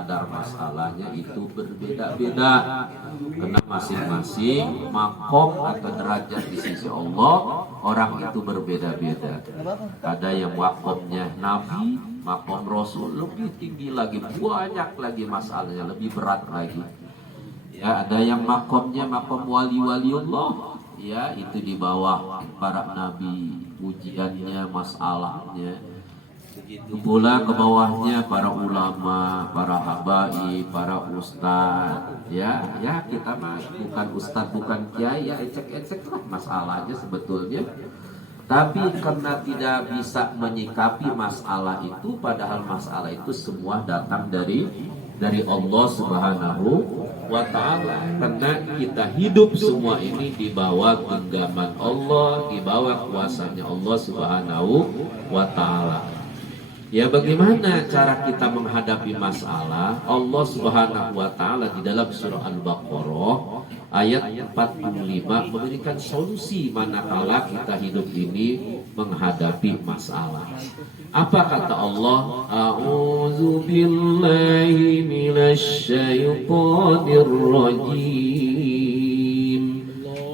kadar masalahnya itu berbeda-beda, karena masing-masing makom atau derajat di sisi Allah orang itu berbeda-beda. Ada yang makomnya Nabi, makom Rasul lebih tinggi lagi, banyak lagi masalahnya, lebih berat lagi. Ya, ada yang makomnya makom wali-waliullah, ya itu di bawah para nabi, ujiannya, masalahnya. Begitu pula ke bawahnya para ulama, para habaib, para ustadz. Ya kita mah bukan ustadz, bukan kiai, ya ecek-ecek lah masalahnya sebetulnya. Tapi karena tidak bisa menyikapi masalah itu, padahal masalah itu semua datang dari Allah Subhanahu wa ta'ala. Karena kita hidup semua ini di bawah genggaman Allah, di bawah kuasanya Allah Subhanahu wa ta'ala. Ya, bagaimana cara kita menghadapi masalah? Allah Subhanahu wa ta'ala di dalam surah Al-Baqarah ayat 45 memberikan solusi manakala kita hidup ini menghadapi masalah. Apa kata Allah? A'udzu billahi minasy syaithanir rajim.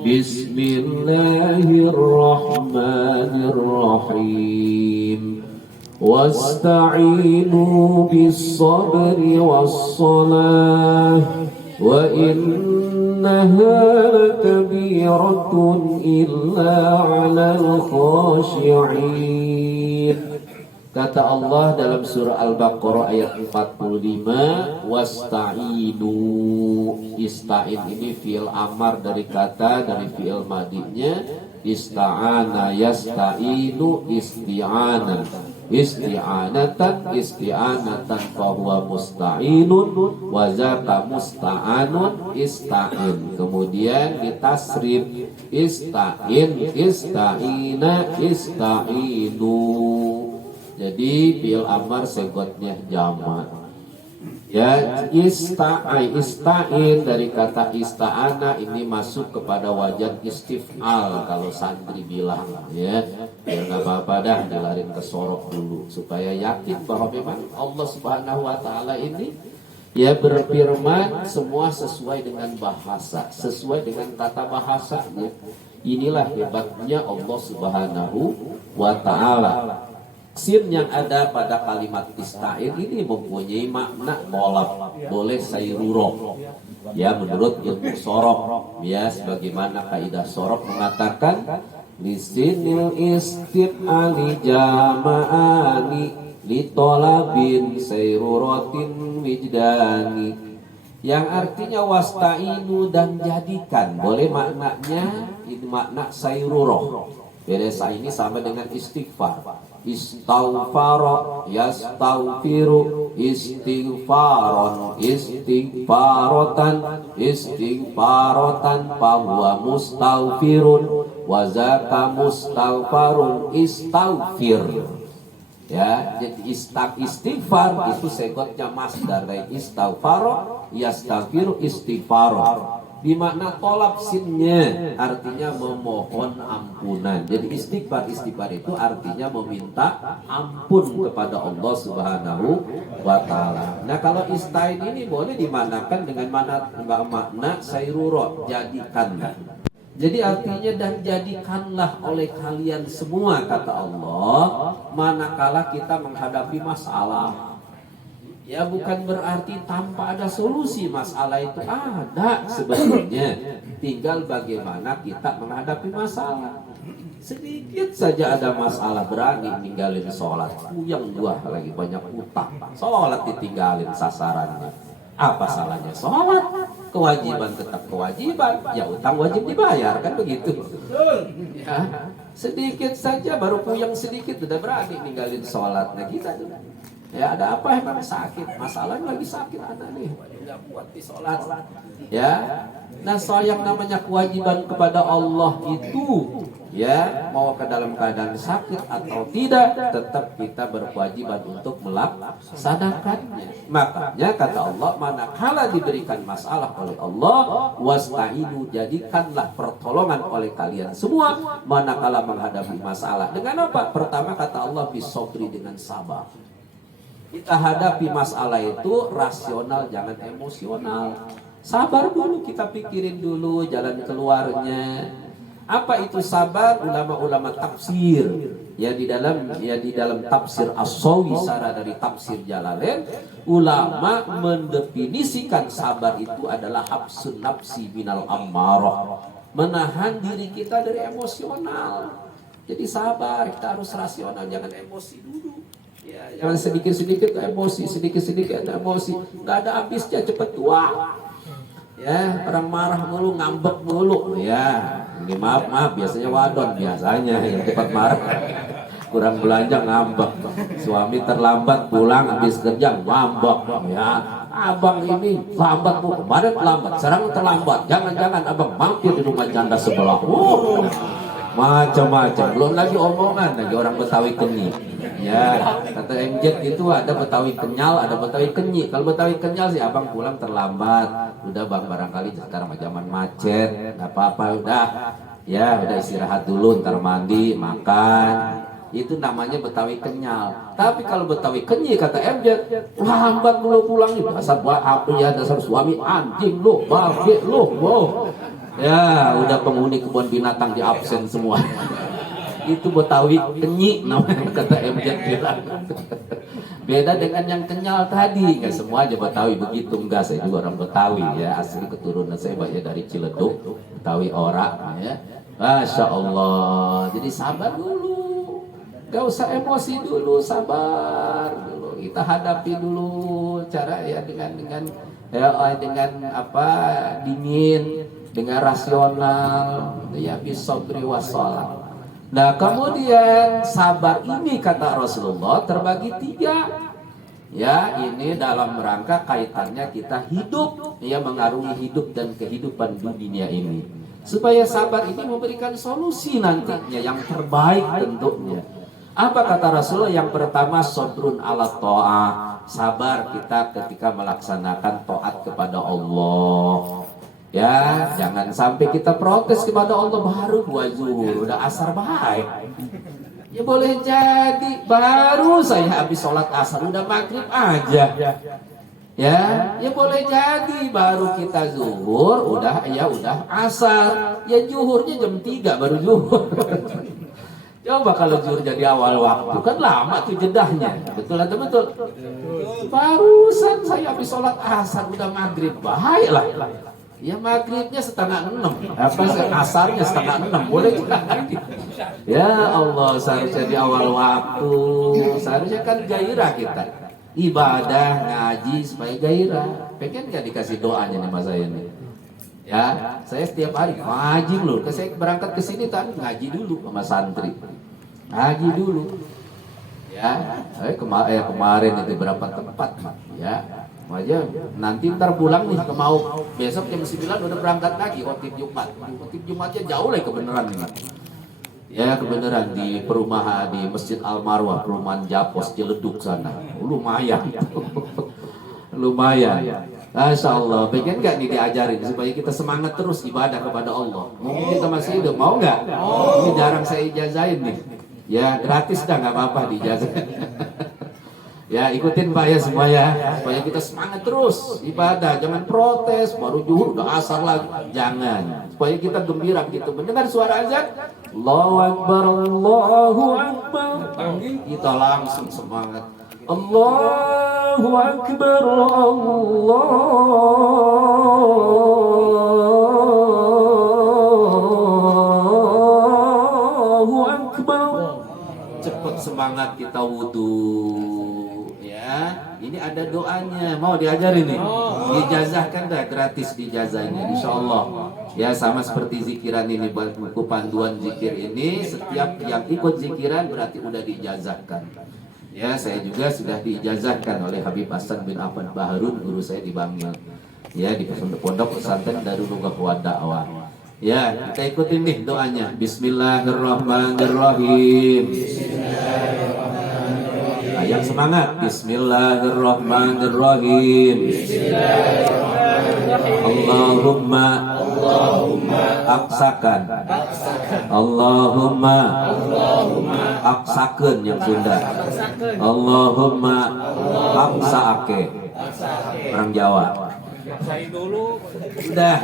Bismillahirrahmanirrahim. Wasta'inu bis-sabri was-salah wa innaha lakabiratun illa 'alal khashi'in. Kata Allah dalam surah Al-Baqarah ayat 45, wasta'inu. Ista'in ini fi'il amar dari fi'il madinya ista'ana, yasta'inu, isti'ana. Isti'anatan fahuwa musta'inun wa zaka musta'anun ista'in. Kemudian ditasrif ista'in, ista'ina, ista'inu. Jadi fi'il amar segotnya jamak. Ya, ista'in dari kata ista'ana ini masuk kepada wajan istif'al kalau santri bilang, ya nggak apa-apa dah, dilarin ke sorok dulu supaya yakin bahwa memang Allah Subhanahu wa ta'ala ini ya berfirman semua sesuai dengan bahasa, sesuai dengan tata bahasanya. Inilah hebatnya Allah Subhanahu wa ta'ala. Sin yang ada pada kalimat ista'in ini mempunyai makna tolak, boleh sayruroh. Ya, menurut ilmu sorok, ya sebagaimana kaidah sorok mengatakan lisinil istif'ali jama'ani litolabin sayrurotin wijdani, yang artinya wasta'inu dan jadikan, boleh maknanya ini makna sayruroh. Biasa ini sama dengan istighfar. Istaghfara, yastaghfiru, istighfaron, istighfarotan, istighfarotan, fahuwa mustaghfirun, wa zaka mustaghfarun, istaghfir. Ya, jadi istighfar itu segotnya masdar dari istaghfara, yastaghfiru, istighfaron. Di makna tolak sinnya artinya memohon ampunan. Jadi istighfar itu artinya meminta ampun kepada Allah Subhanahu wa ta'ala. Nah, kalau istain ini boleh dimanakan dengan makna sayruro, jadikanlah. Jadi artinya dan jadikanlah oleh kalian semua, kata Allah, manakala kita menghadapi masalah. Ya, bukan berarti tanpa ada solusi, masalah itu ada sebetulnya. Tinggal bagaimana kita menghadapi masalah. Sedikit saja ada masalah berani ninggalin sholat, puyeng buah lagi banyak utang, sholat ditinggalin sasarannya. Apa salahnya sholat? Kewajiban tetap kewajiban, ya utang wajib dibayar, kan begitu. Ya, sedikit saja baru puyeng sedikit udah berani ninggalin sholat. Nah kita juga. Ya, ada apa emang sakit? Masalahnya lagi sakit anak nih, nggak buat di sholat. Ya, nah sayang namanya kewajiban kepada Allah itu, ya mau ke dalam keadaan sakit atau tidak, tetap kita berkewajiban untuk melaksanakannya. Makanya kata Allah, manakala diberikan masalah oleh Allah, wasta'inu, jadikanlah pertolongan oleh kalian semua manakala menghadapi masalah. Dengan apa? Pertama kata Allah, bisobri, dengan sabar. kita hadapi masalah itu rasional, jangan emosional. Sabar dulu, kita pikirin dulu jalan keluarnya. Apa itu sabar? Ulama-ulama tafsir ya di dalam tafsir As-Sawi, sarah dari tafsir Jalalain, ulama mendefinisikan sabar itu adalah habsun nafsi minal ammarah, menahan diri kita dari emosional. Jadi sabar, kita harus rasional, jangan emosi dulu. Ya, jangan sedikit-sedikit emosi, sedikit-sedikit emosi, nggak ada habisnya, cepet tua. Ya, orang marah mulu, ngambek mulu. Ya, ini maaf, biasanya wadon biasanya yang cepat marah. Kurang belanja ngambek. Suami terlambat pulang habis kerja ngambek. Ya, abang ini lambat bu, kemarin lambat, sekarang terlambat. Jangan-jangan abang mampir di rumah janda sebelah. Macam-macam. Belum lagi omongan lagi orang Betawi kenyi. Ya, kata MJ itu ada Betawi kenyal, ada Betawi kenyi. Kalau Betawi kenyal sih abang pulang terlambat. Udah bang, barangkali sekarang zaman macet, nggak apa-apa, udah. Ya, udah istirahat dulu, ntar mandi, makan. Itu namanya Betawi kenyal. Tapi kalau Betawi kenyi kata MJ, lambat dulu pulangnya. Dasar suami anjing lu, bangke lu, wow. Ya, udah penghuni kebun binatang di absen semua. Itu Betawi kenyi namanya kata MJ bilang. Beda dengan yang kenyal tadi. Nggak semua aja Betawi begitu, enggak. Saya juga orang Betawi ya, asli keturunan saya banyak dari Ciledug, Betawi Ora ya. Masya Allah. Jadi sabar dulu, gak usah emosi dulu, sabar dulu. Kita hadapi dulu cara ya dengan apa, dingin, dengan rasional, ya bisobri wassalam. Nah kemudian sabar ini kata Rasulullah terbagi 3. Ya, ini dalam rangka kaitannya kita hidup, ya, mengarungi hidup dan kehidupan dunia ini. Supaya sabar ini memberikan solusi nantinya yang terbaik tentunya. Apa kata Rasulullah? Yang pertama, sabrun ala ta'ah, sabar kita ketika melaksanakan taat kepada Allah. Ya, jangan sampai kita protes kepada Allah baru 2 zuhur, udah asar baik. Ya boleh jadi baru saya habis sholat asar udah maghrib aja. Ya boleh jadi baru kita zuhur udah asar. Ya zuhurnya jam 3 baru zuhur. Coba kalau zuhur jadi awal waktu, kan lama tuh jedahnya. Betul atau betul? Barusan saya habis sholat asar udah maghrib, baiklah. Ya maghribnya 5:30, asarnya 5:30, boleh juga. Ya Allah, seharusnya di awal waktu, seharusnya kan gairah kita ibadah ngaji supaya gairah. Pengen gak dikasih doanya nih mas saya nih? Ya, saya setiap hari ngaji loh. Saya berangkat ke sini tadi ngaji dulu sama santri, ngaji dulu. Ya, kemarin itu berapa tempat, ya. Aja nanti ntar pulang nih mau besok jam 9 udah berangkat lagi khotib Jumat. Khotib Jumatnya jauh lah kebenaran nih. Ya kebenaran di perumahan di Masjid Al Marwah, perumahan Japos Ciledug sana. Lumayan. Lumayan. Masya Allah, pengen gak nih diajarin supaya kita semangat terus ibadah kepada Allah. Mungkin kita masih hidup, mau gak? Ini jarang saya ijazahin nih. Ya gratis dah, gak apa-apa diijazahin. Ya ikutin Pak ya semua ya, supaya kita semangat terus ibadah, jangan protes baru zuhur udah asar lagi, jangan, supaya kita gembira gitu mendengar suara azan, Allahu Akbar, Allahu Akbar, kita langsung semangat, Allahu Akbar, Allahu Akbar, cepet semangat kita wudu. Ini ada doanya, mau diajarin nih, dijazahkan dah, gratis dijazahnya, insya Allah. Ya sama seperti zikiran ini, buku panduan zikir ini, setiap yang ikut zikiran berarti udah dijazahkan. Ya saya juga sudah dijazahkan oleh Habib Hasan bin Affan Baharun, guru saya di Bangil. Ya di pondok pesantren Darul Nubuwah Dakwah. Ya kita ikutin nih doanya. Bismillahirrahmanirrahim. Yang semangat. Bismillahirrahmanirrahim. Allahumma aksakan. Allahumma paksakeun yang Sunda. Allahumma paksaake. Orang Jawa. Udah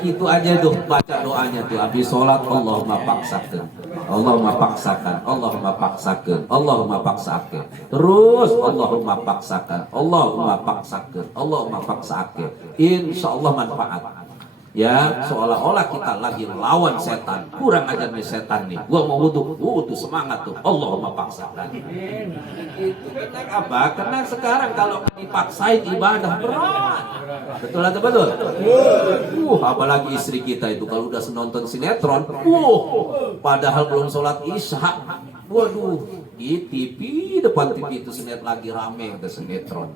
itu aja tuh baca doanya tuh habis sholat. Allahumma paksakeun, Allahumma paksakan, Allahumma paksakeun, Allahumma paksakeun. Terus Allahumma paksakan, Allahumma paksakeun, Allahumma paksakeun. Insyaallah manfaat. Ya, seolah-olah kita lagi lawan setan. Kurang ajar nih setan nih. Gua mau wudu semangat tuh. Allahumma paksakan. Itu kenapa? Karena sekarang kalau dipaksain ibadah berat. Betul atau betul? Apalagi istri kita itu kalau udah nonton sinetron, padahal belum sholat isya. Waduh, di TV depan TV itu sinetron lagi rame ke sinetron.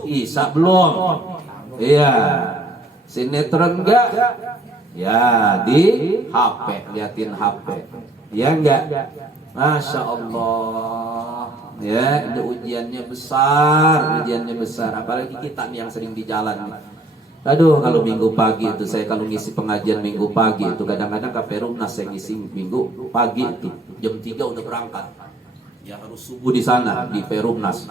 Isya belum. Iya. Sinetron enggak? Ya di HP, liatin HP. Ya enggak? Masya Allah. Ya, itu ujiannya besar, apalagi kita nih yang sering di jalan. Aduh, kalau minggu pagi itu saya kalau ngisi pengajian minggu pagi itu kadang-kadang ke Perumnas saya ngisi minggu pagi itu jam 3 udah berangkat. Ya harus subuh di sana di Perumnas.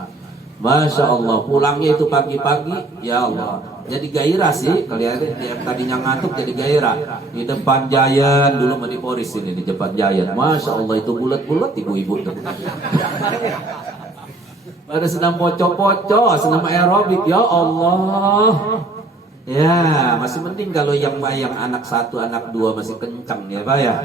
Masya Allah, pulangnya itu pagi-pagi, ya Allah. Jadi gairah sih, kalian yang tadinya ngantuk jadi gairah. Di depan Giant dulu Maniporis ini di depan Giant. Masya Allah itu bulat-bulat ibu-ibu tuh. Pada senam poco-poco, senam aerobik, ya Allah. Ya, masih mending kalau yang anak 1, anak 2 masih kencang ya Pak ya.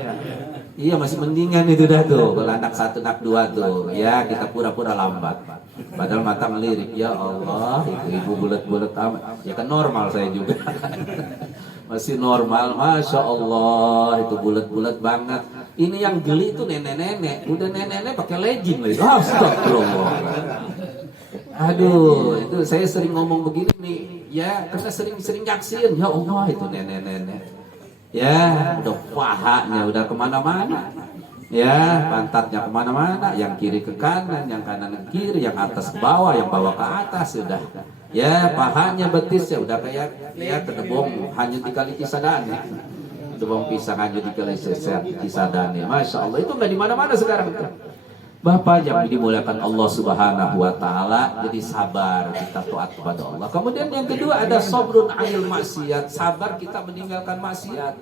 Iya masih mendingan itu dah tuh. Kalau anak 1, anak 2 tuh, ya kita pura-pura lambat. Padahal mata melirik, ya Allah, ibu bulat-bulat amat. Ya kan normal saya juga. Masih normal, Masya Allah, itu bulat-bulat banget. Ini yang geli itu nenek-nenek. Udah nenek-nenek pakai legging lagi. Astagfirullah. Aduh, itu saya sering ngomong begini nih. Ya, karena sering nyaksiin. Ya Allah, itu nenek-nenek. Ya, udah pahanya udah kemana-mana. Ya, pantatnya kemana-mana, yang kiri ke kanan, yang kanan ke kiri, yang atas ke bawah, yang bawah ke atas, sudah. Ya, pahanya betis ya udah kayak ya kedebong hanyut di kali Cisadane. Kedebong pisang hanyut di kali Cisadane. Masya Allah, itu nggak di mana-mana sekarang. Bapak yang dimuliakan Allah Subhanahu wa taala, jadi sabar kita taat kepada Allah. Kemudian yang kedua ada sabrun 'anil maksiat, sabar kita meninggalkan maksiat.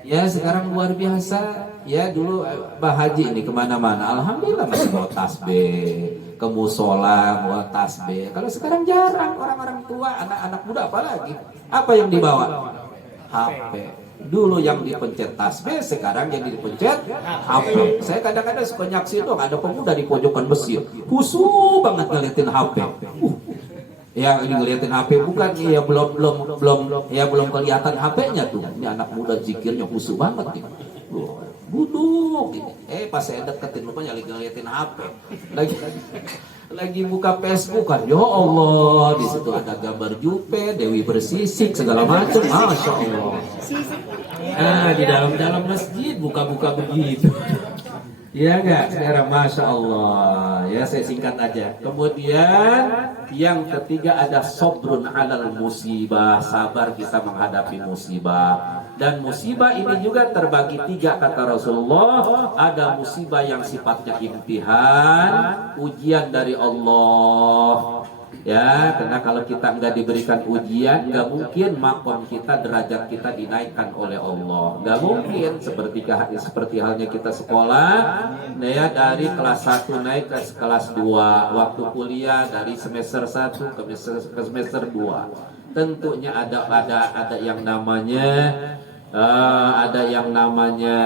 Ya sekarang luar biasa. Ya dulu Mbah Haji ini kemana-mana alhamdulillah masih bawa tasbih, ke musola bawa tasbih. Kalau sekarang jarang, orang-orang tua, anak-anak muda apalagi. Apa yang dibawa? HP. Dulu yang dipencet tasbih, sekarang yang dipencet HP. Saya kadang-kadang suka nyaksi itu ada pemuda di pojokan Mesir, khusyuk banget ngeliatin HP. Ya ngeliatin HP bukan ya belum kelihatan HP-nya tuh. Ini anak muda zikirnya khusyuk banget nih. Buduk gitu. Pas saya deketin rupanya lagi ngeliatin HP. Lagi buka Facebook kan. Ya Allah, di situ ada gambar Jupe, Dewi bersisik segala macam. Masya Allah. Di dalam masjid buka-buka begitu. Iya enggak? Sekarang Masya Allah. Ya saya singkat aja. Kemudian yang ketiga ada sobrun alal musibah, sabar kita menghadapi musibah. Dan musibah ini juga terbagi 3 kata Rasulullah. Ada musibah yang sifatnya imtihan, ujian dari Allah. Ya, karena kalau kita nggak diberikan ujian, nggak mungkin makom kita, derajat kita dinaikkan oleh Allah. Nggak mungkin. Seperti halnya kita sekolah, ya dari kelas 1 naik ke kelas 2. Waktu kuliah dari semester 1 ke semester 2. Tentunya ada yang namanya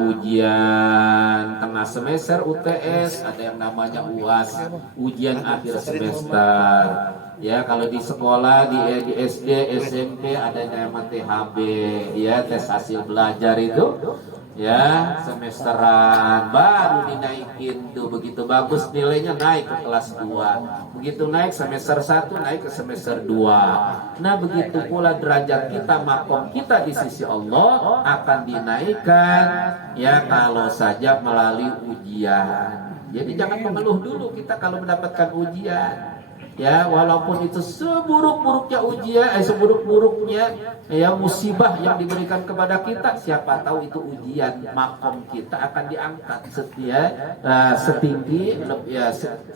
ujian tengah semester UTS, ada yang namanya UAS, ujian akhir semester. Ya kalau di sekolah di SD, SMP ada yang namanya THB, ya tes hasil belajar itu. Ya semesteran baru dinaikin tuh, begitu bagus nilainya naik ke kelas 2, begitu naik semester 1 naik ke semester 2. Nah begitu pula derajat kita, makom kita di sisi Allah akan dinaikkan ya kalau saja melalui ujian. Jadi jangan mengeluh dulu kita kalau mendapatkan ujian. Ya, walaupun itu seburuk-buruknya ujian, seburuk-buruknya ya musibah yang diberikan kepada kita, siapa tahu itu ujian, makom kita akan diangkat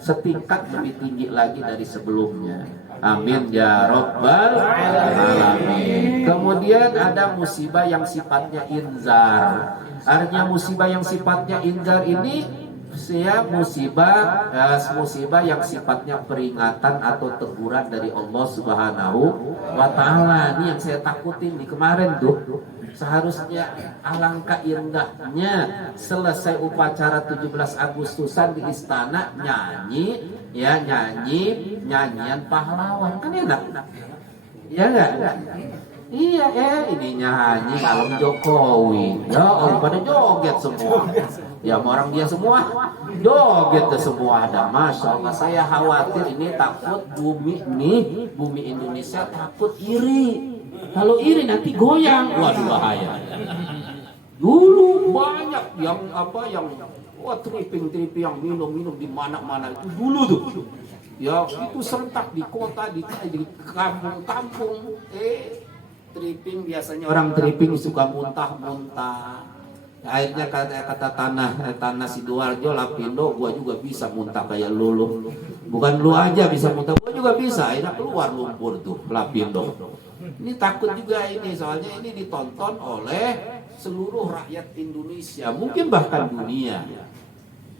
setingkat lebih tinggi lagi dari sebelumnya. Amin ya rabbal alamin. Kemudian ada musibah yang sifatnya inzar. Artinya musibah yang sifatnya inzar ini musibah yang sifatnya peringatan atau teguran dari Allah Subhanahu wa taala. Ini yang saya takutin nih kemarin tuh. Seharusnya alangkah indahnya selesai upacara 17 Agustusan di istana nyanyian pahlawan, kan enak. Ya enggak? Iya, ini nyanyi malam Jokowi. Ya Allah, pada joget semua. Ya orang dia semua joget semua ada. Masya Allah, saya khawatir ini takut bumi Indonesia takut iri. Kalau iri nanti goyang, waduh bahaya. Dulu banyak yang tripping yang minum di mana-mana itu dulu tuh. Ya itu serentak di kota, di kampung-kampung. Tripping biasanya orang tripping suka muntah-muntah. Akhirnya kata tanah Sidoarjo, Lapindo, gua juga bisa muntah kayak lu. Bukan lu aja bisa muntah, gua juga bisa. Akhirnya keluar lumpur tuh Lapindo. Ini takut juga ini, soalnya ini ditonton oleh seluruh rakyat Indonesia, mungkin bahkan dunia.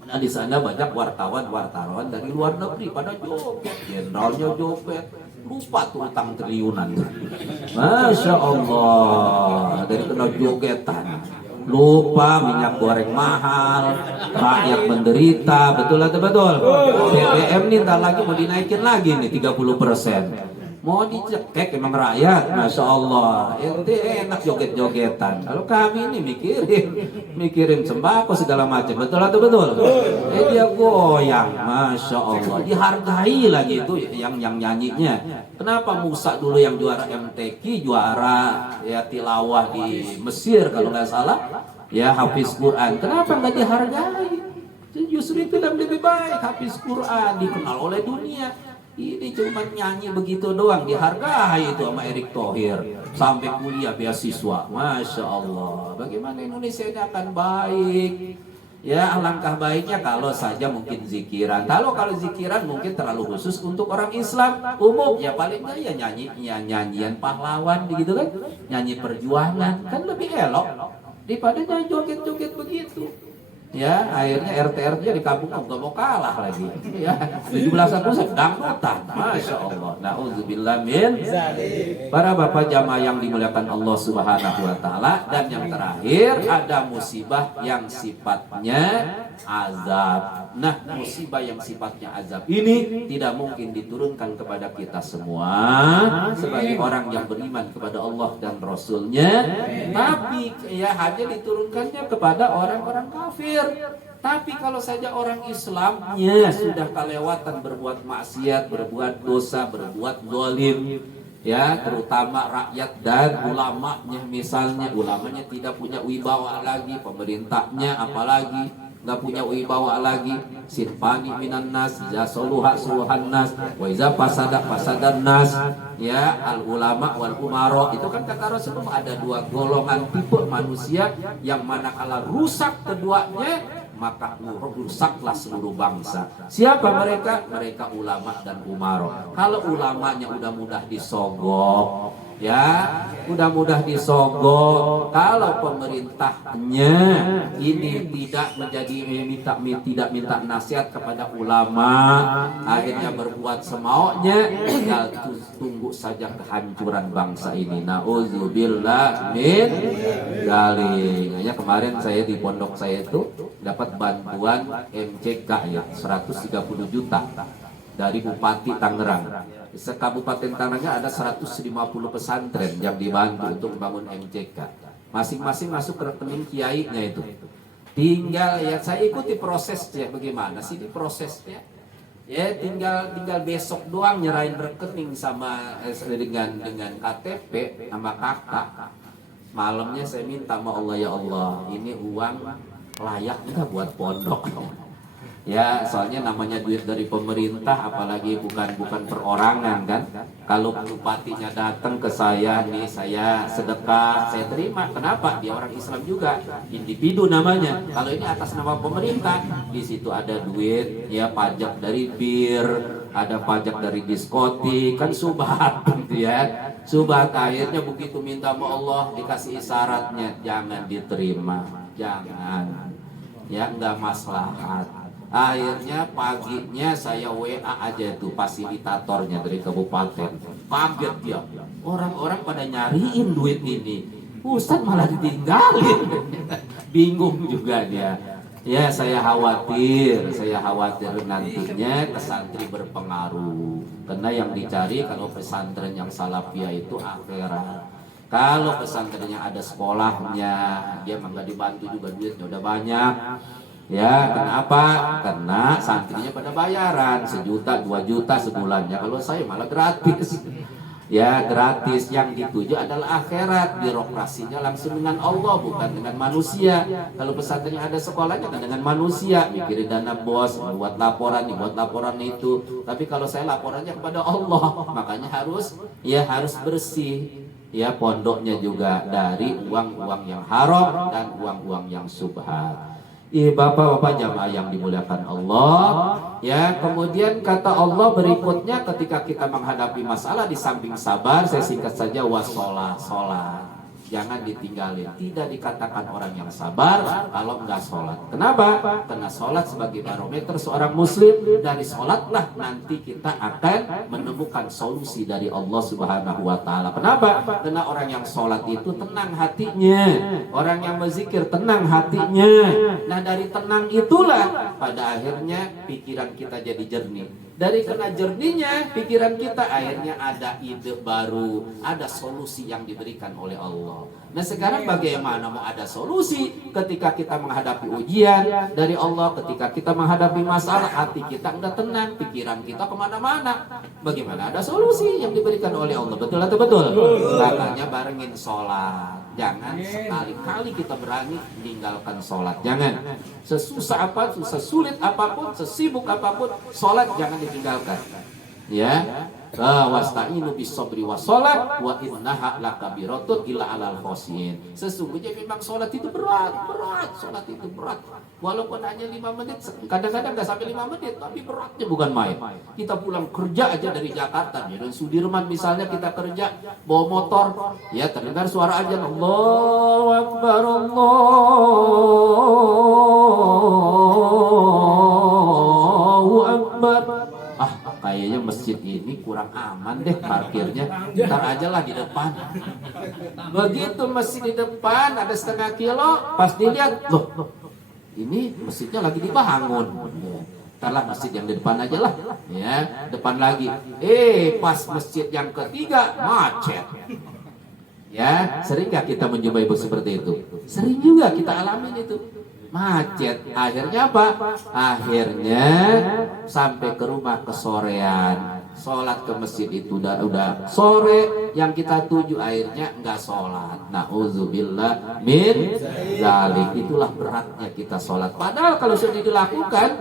Nah di sana banyak wartawan dari luar negeri pada joget, jenderalnya joget. Lupa tuh utang triliunan. Masya Allah, dari kena jogetan. Lupa minyak goreng mahal, rakyat menderita, betul atau betul? BBM nih ntar lagi mau dinaikin lagi nih 30%. Mau dicekek emang rakyat, Masya Allah. Ente enak joget-jogetan. Kalau kami ini mikirin sembako segala macam, betul atau betul? Dia goyang, Masya Allah. Dihargai lagi itu yang nyanyinya. Kenapa Musa dulu yang juara MTQ, juara tilawah di Mesir kalau nggak salah, ya hafiz Quran. Kenapa nggak dihargai? Justru itu yang lebih baik, hafiz Quran dikenal oleh dunia. Ini cuma nyanyi begitu doang, dihargai itu sama Erick Thohir sampai kuliah beasiswa. Masya Allah, bagaimana Indonesia ini akan baik? Ya alangkah baiknya kalau saja mungkin zikiran. Kalau zikiran mungkin terlalu khusus untuk orang Islam umum. Ya paling nggak ya nyanyian pahlawan begitu kan, nyanyi perjuangan kan lebih elok daripada nyanyi joget-joget begitu. Ya akhirnya RT-nya di kampung nggak mau kalah lagi. Ya 17 Agustus dangdutan, Masya Allah. Nauzubillah min. Para bapak jamaah yang dimuliakan Allah Subhanahu wa taala, dan yang terakhir ada musibah yang sifatnya azab. Nah, musibah yang sifatnya azab ini tidak mungkin diturunkan kepada kita semua sebagai orang yang beriman kepada Allah dan Rasulnya, tapi ya hanya diturunkannya kepada orang-orang kafir. Tapi kalau saja orang Islamnya sudah kelewatan berbuat maksiat, berbuat dosa, berbuat zalim, ya terutama rakyat dan ulamanya, misalnya ulamanya tidak punya wibawa lagi, pemerintahnya apalagi nggak punya wibawa lagi, sinfani minan nas, jasoluha suluhan nas, wa iza fasadan nas, ya al ulama wal umaro. Itu kan kata Rasulullah ada dua golongan tipe manusia yang manakala rusak keduanya maka rusaklah seluruh bangsa. Siapa mereka? Mereka ulama dan umaro. Kalau ulamanya udah mudah disogok, ya udah mudah disogok. Kalau pemerintahnya ini tidak minta nasihat kepada ulama, akhirnya berbuat semaunya, tinggal tunggu saja kehancuran bangsa ini. Nauzubillah min dzalik. Hanya kemarin saya di pondok saya itu dapat bantuan MCK ya 130 juta dari Bupati Tangerang. Sekabupaten Tangerang ada 150 pesantren yang dibantu untuk membangun MCK. Masing-masing masuk ke rekening kiainya itu. Tinggal ya saya ikuti prosesnya bagaimana sih di prosesnya. Ya tinggal besok doang nyerahin rekening sama dengan KTP sama kakak. Malamnya saya minta sama Allah, ya Allah, ini uang layak nggak buat pondok? Ya, soalnya namanya duit dari pemerintah, apalagi bukan perorangan kan. Kalau bupatinya datang ke saya nih, saya sedekah, saya terima. Kenapa? Dia orang Islam juga, individu namanya. Kalau ini atas nama pemerintah, di situ ada duit, ya pajak dari bir, ada pajak dari diskotik, kan subhat gitu ya. Subhat, akhirnya begitu minta sama Allah dikasih isyaratnya, jangan diterima, jangan. Ya nggak maslahat. Akhirnya paginya saya WA aja tuh fasilitatornya dari kabupaten. Kaget dia. Orang-orang pada nyariin duit ini. Ustadz malah ditinggalin. Bingung juga dia. Ya saya khawatir nantinya ke santri berpengaruh. Karena yang dicari kalau pesantren yang salafiyah itu akhirat. Kalau pesantrennya ada sekolahnya, dia mah nggak dibantu juga, duitnya udah banyak. Ya, kenapa? Karena santrinya pada bayaran 1 juta, 2 juta sebulannya. Kalau saya malah gratis. Ya, gratis. Yang dituju adalah akhirat. Birokrasinya langsung dengan Allah, bukan dengan manusia. Kalau pesantrennya ada sekolahnya kan dengan manusia, mikirin dana bos, buat laporan itu. Tapi kalau saya laporannya kepada Allah, makanya harus bersih. Ya, pondoknya juga dari uang-uang yang haram dan uang-uang yang subhat. Bapak-bapak jamaah yang dimuliakan Allah, ya, kemudian kata Allah berikutnya ketika kita menghadapi masalah, di samping sabar, saya singkat saja, sholat. Jangan ditinggalin. Tidak dikatakan orang yang sabar kalau enggak sholat. Kenapa? Karena sholat sebagai barometer seorang muslim. Dari sholatlah nanti kita akan menemukan solusi dari Allah Subhanahu wa Ta'ala. Kenapa? Karena orang yang sholat itu tenang hatinya. Orang yang berzikir tenang hatinya. Nah, dari tenang itulah pada akhirnya pikiran kita jadi jernih. Dari kena jernihnya pikiran kita, akhirnya ada ide baru, ada solusi yang diberikan oleh Allah. Nah, sekarang bagaimana mau ada solusi ketika kita menghadapi ujian dari Allah, ketika kita menghadapi masalah, hati kita enggak tenang, pikiran kita kemana-mana. Bagaimana ada solusi yang diberikan oleh Allah? Betul atau betul? Makanya barengin sholat. Jangan sekali-kali kita berani meninggalkan sholat. Jangan. Sesusah apapun, sesulit apapun, sesibuk apapun, sholat jangan ditinggalkan. Ya. Wasta'inu bis-sabri was-shalah wa innaha lakabiratun illa 'alal khosyin. Sesungguhnya memang sholat itu berat. Sholat itu berat. Walaupun hanya 5 menit, kadang-kadang nggak sampai 5 menit, tapi beratnya bukan main. Kita pulang kerja aja dari Jakarta, ya, dan Sudirman misalnya kita kerja bawa motor, ya terdengar suara azan, Allahu Akbar, Allahu Akbar. Kayaknya masjid ini kurang aman deh parkirnya, ntar aja lah di depan. Begitu masjid di depan ada setengah kilo, pas dilihat, loh ini masjidnya lagi dibangun. Ntarlah masjid yang di depan aja lah, ya depan lagi. Pas masjid yang ketiga macet. Ya, sering gak kita menjumpai seperti itu? Sering juga kita alamin itu. Macet. Akhirnya apa? Akhirnya sampai ke rumah kesorean. Sholat ke masjid itu udah sore, yang kita tuju akhirnya enggak sholat. Na'udzubillah min zalik. Itulah beratnya kita sholat. Padahal kalau sudah dilakukan,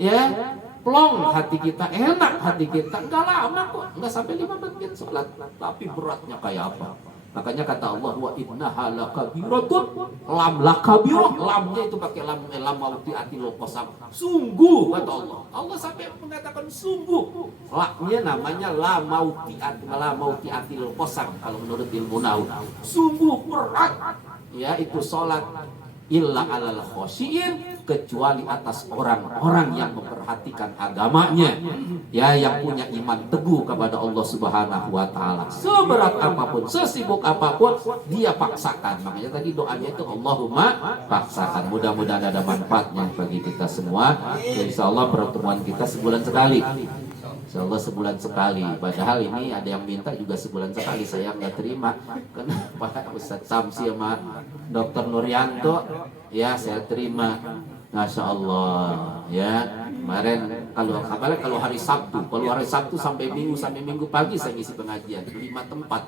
ya plong hati kita, enak hati kita, enggak lama kok, enggak sampai 5 menit sholat. Tapi beratnya kayak apa? Makanya kata Allah, wa innaha lakabiratun, lam lakabirah, lamnya itu pakai lam mauti atil qasam. Sungguh kata Allah. Allah sampai mengatakan sungguh. Laknya namanya lam mauti atil qasam kalau menurut ilmu nahwu. Sungguh berat. Ya, itu salat illa alal khosyin, kecuali atas orang-orang yang memperhatikan agamanya, ya, yang punya iman teguh kepada Allah Subhanahu wa Ta'ala. Seberat apapun, sesibuk apapun, dia paksakan. Makanya tadi doanya itu Allahumma paksakan. Mudah-mudahan ada manfaatnya bagi kita semua. Insya Allah pertemuan kita sebulan sekali. Insya Allah sebulan sekali. Padahal ini ada yang minta juga sebulan sekali. Saya nggak terima. Kenapa Ustadz Samsi sama Dr. Nuryanto? Ya saya terima. Masya Allah. Ya kemarin kalau hari Sabtu sampai Minggu pagi saya ngisi pengajian 5 tempat.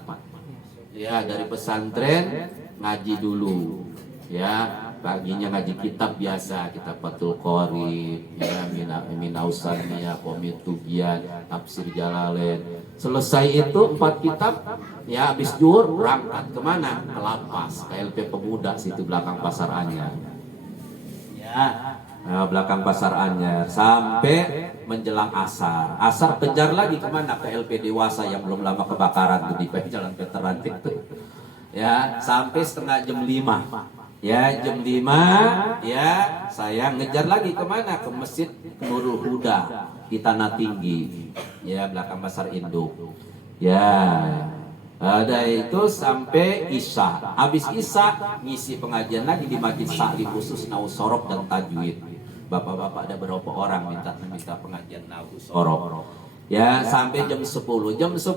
Ya dari pesantren ngaji dulu. Ya paginya ngaji kitab biasa, kitab Fathul Qorib, ya, Minausaniyah, Komit Tugian, Tafsir Jalalain. Selesai itu 4 kitab, ya habis zuhur berangkat kemana? Ke Lapas, KLP Pemuda situ belakang Pasar Anyar. Ya, belakang Pasar Anyar sampai menjelang asar. Asar kejar lagi kemana? Ke LP Dewasa yang belum lama kebakaran tuh di Jalan Veteran itu. Ya, sampai setengah jam 5. Ya, jam 5 ya saya ngejar lagi kemana? Ke Masjid Nurul Huda di Tanah Tinggi. Ya, belakang Pasar Induk. Ya, ada itu sampai Isya. Habis Isya ngisi pengajian lagi di Masjid Sa'li khusus Nau Sorok dan Tajwid. Bapak-bapak ada berapa orang minta pengajian Nau Sorok. Ya, sampai jam 10. Jam 10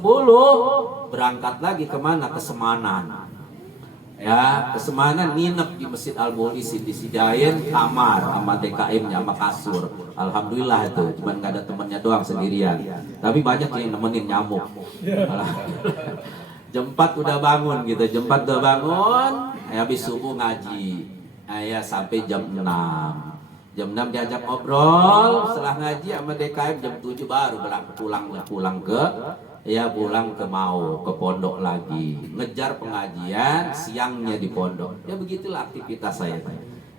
berangkat lagi kemana? Ke Semanan. Ya, ke Semanan nginep di Masjid Al-Mu'lis disediain kamar sama DKM-nya sama kasur. Alhamdulillah itu, cuman nggak ada temennya doang sendirian. Tapi banyak yang nemenin nyamuk. Jam 4 udah bangun gitu, jam 4 udah bangun, habis subuh ngaji. Ya, sampai jam 6. Jam 6 diajak ngobrol, setelah ngaji sama DKM jam 7 baru pulang ke ke pondok lagi. Ngejar pengajian, siangnya di pondok. Ya begitulah aktivitas saya.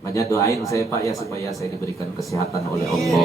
Makanya doain saya Pak ya supaya saya diberikan kesehatan oleh Allah.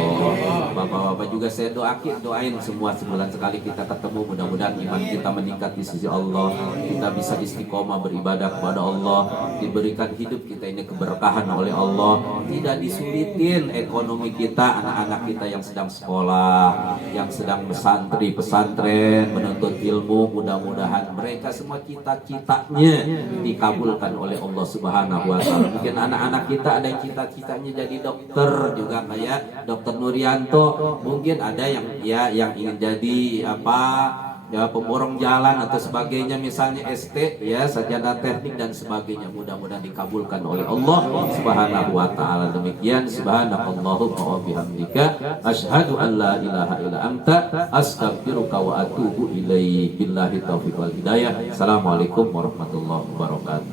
Bapak-bapak juga saya doain semua sebulan sekali kita ketemu, mudah-mudahan iman kita meningkat di sisi Allah. Kita bisa istiqomah beribadah kepada Allah, diberikan hidup kita ini keberkahan oleh Allah, tidak disulitin ekonomi kita, anak-anak kita yang sedang sekolah, yang sedang pesantren, menuntut ilmu, mudah-mudahan mereka semua cita-citanya dikabulkan oleh Allah Subhanahu wa taala. Mungkin anak-anak kita ada yang cita-citanya jadi dokter juga kayak Dokter Nuryanto, mungkin ada yang ingin jadi pemborong jalan atau sebagainya, misalnya ST ya, sarjana teknik dan sebagainya. Mudah-mudahan dikabulkan oleh Allah Subhanahu wa taala. Demikian, subhanakallahumma wa bihamdika asyhadu an la ilaha illa anta astaghfiruka wa atubu ilaik. Billahi taufiq wal hidayah. Assalamualaikum warahmatullahi wabarakatuh.